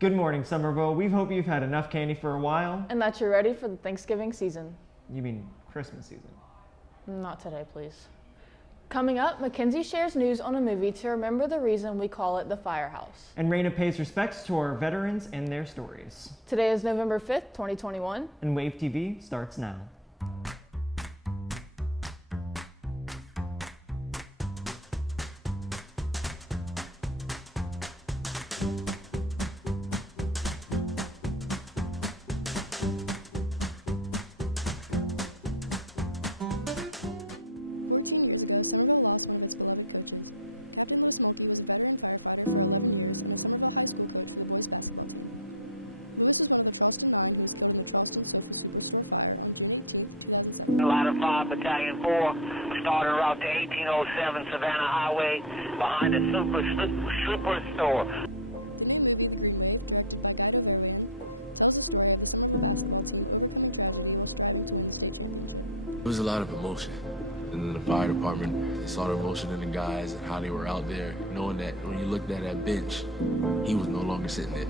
Good morning, Somerville. We hope you've had enough candy for a while. And that you're ready for the Thanksgiving season. You mean Christmas season? Not today, please. Coming up, Mackenzie shares news on a movie to remember the reason we call it the Firehouse. And Raina pays respects to our veterans and their stories. Today is November 5th, 2021. And Wave TV starts now. Ladder 5, Battalion 4, starting route to 1807 Savannah Highway behind the Superstore. It was a lot of emotion. And then the fire department, they saw the emotion in the guys and how they were out there, knowing that when you looked at that bench, he was no longer sitting there.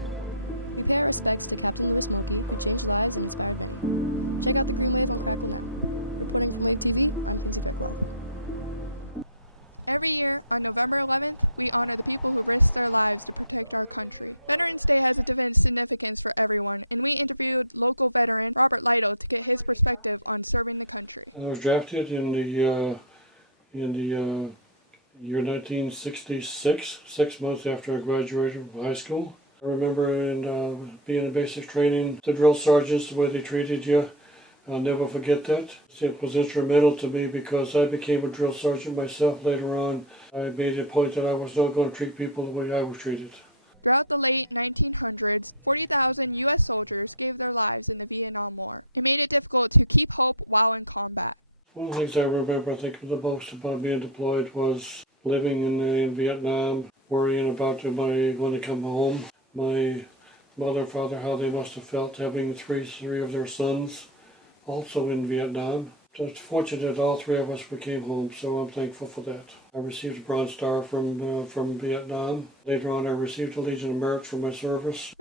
I was drafted in the year 1966, 6 months after I graduated from high school. I remember being in basic training, the drill sergeants, the way they treated you. I'll never forget that. It was instrumental to me because I became a drill sergeant myself later on. I made a point that I was not going to treat people the way I was treated. One of the things I remember, I think, the most about being deployed was living in Vietnam, worrying about am I going to come home. My mother and father, how they must have felt having three of their sons also in Vietnam. Just fortunate all three of us came home, so I'm thankful for that. I received a Bronze Star from Vietnam. Later on, I received a Legion of Merit for my service.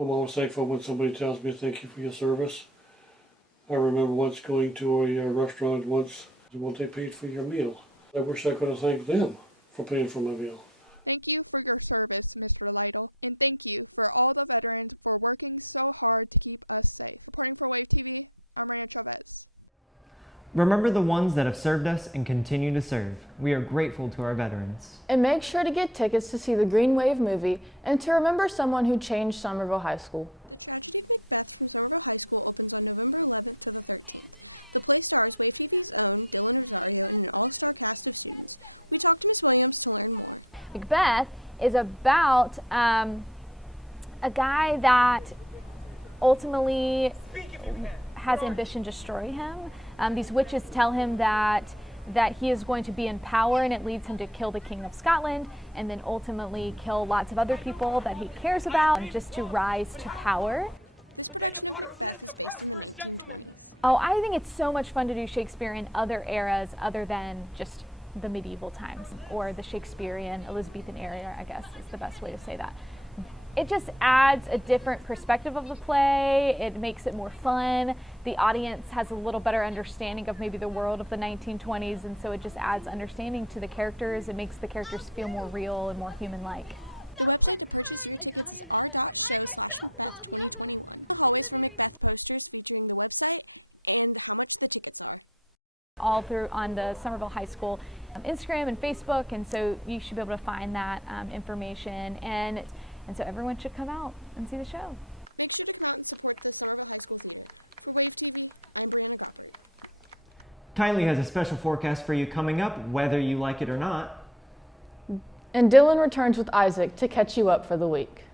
I'm always thankful when somebody tells me thank you for your service. I remember once going to a restaurant once, well, they paid for your meal. I wish I could have thanked them for paying for my meal. Remember the ones that have served us and continue to serve. We are grateful to our veterans. And make sure to get tickets to see the Green Wave movie and to remember someone who changed Somerville High School. Macbeth is about a guy that ultimately has ambition to destroy him. These witches tell him that he is going to be in power, and it leads him to kill the King of Scotland and then ultimately kill lots of other people that he cares about just to rise to power. Oh, I think it's so much fun to do Shakespeare in other eras other than just the medieval times or the Shakespearean Elizabethan era, I guess is the best way to say that. It just adds a different perspective of the play. It makes it more fun. The audience has a little better understanding of maybe the world of the 1920s, and so it just adds understanding to the characters. It makes the characters feel more real and more human-like. All through on the Somerville High School Instagram and Facebook, and so you should be able to find that information. And so everyone should come out and see the show. Kylie has a special forecast for you coming up, whether you like it or not. And Dylan returns with Isaac to catch you up for the week.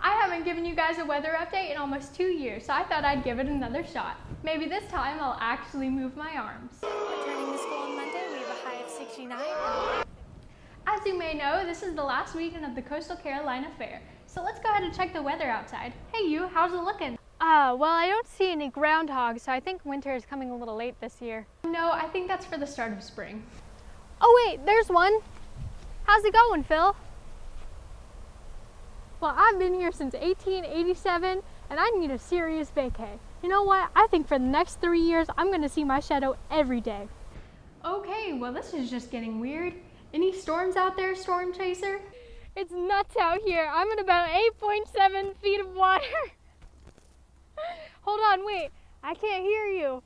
I haven't given you guys a weather update in almost 2 years, so I thought I'd give it another shot. Maybe this time I'll actually move my arms. Returning to school on Monday, we have a high of 69. As you may know, this is the last weekend of the Coastal Carolina Fair, so let's go ahead and check the weather outside. Hey you, how's it looking? Well, I don't see any groundhogs, so I think winter is coming a little late this year. No, I think that's for the start of spring. Oh wait, there's one. How's it going, Phil? Well, I've been here since 1887, and I need a serious vacay. You know what? I think for the next 3 years, I'm going to see my shadow every day. Okay, well this is just getting weird. Any storms out there, Storm Chaser? It's nuts out here. I'm in about 8.7 feet of water. Hold on, wait. I can't hear you.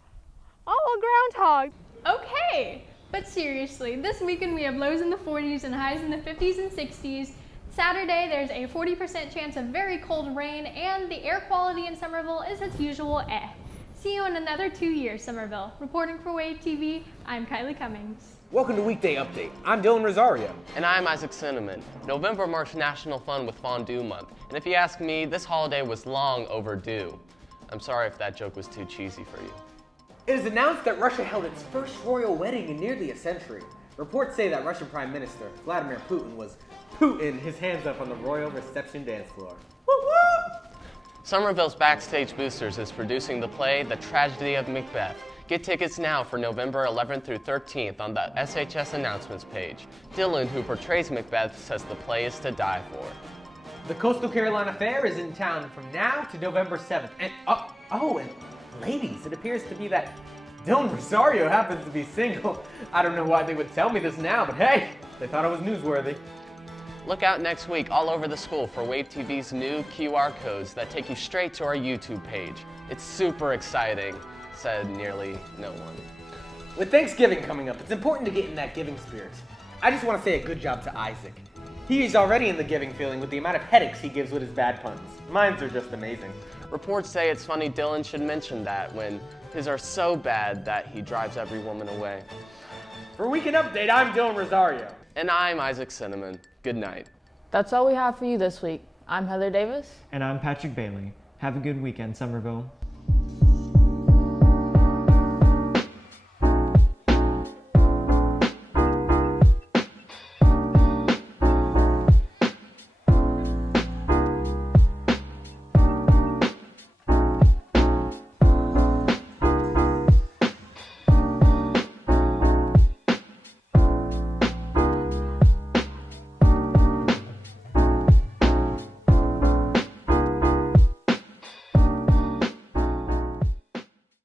Oh, a groundhog. Okay, but seriously, this weekend we have lows in the 40s and highs in the 50s and 60s. Saturday, there's a 40% chance of very cold rain, and the air quality in Somerville is its usual eh. See you in another 2 years, Somerville. Reporting for Wave TV, I'm Kylie Cummings. Welcome to Weekday Update. I'm Dylan Rosario. And I'm Isaac Cinnamon. November marks National Fun with Fondue Month, and if you ask me, this holiday was long overdue. I'm sorry if that joke was too cheesy for you. It is announced that Russia held its first royal wedding in nearly a century. Reports say that Russian Prime Minister Vladimir Putin was Putin his hands up on the royal reception dance floor. Woo-woo! Somerville's Backstage Boosters is producing the play The Tragedy of Macbeth. Get tickets now for November 11th through 13th on the SHS announcements page. Dylan, who portrays Macbeth, says the play is to die for. The Coastal Carolina Fair is in town from now to November 7th. And and ladies, it appears to be that Dylan Rosario happens to be single. I don't know why they would tell me this now, but hey, they thought it was newsworthy. Look out next week all over the school for Wave TV's new QR codes that take you straight to our YouTube page. It's super exciting, said nearly no one. With Thanksgiving coming up, it's important to get in that giving spirit. I just want to say a good job to Isaac. He's already in the giving feeling with the amount of headaches he gives with his bad puns. Mines are just amazing. Reports say it's funny Dylan should mention that when his are so bad that he drives every woman away. For Weekend Update, I'm Dylan Rosario. And I'm Isaac Cinnamon. Good night. That's all we have for you this week. I'm Heather Davis. And I'm Patrick Bailey. Have a good weekend, Somerville.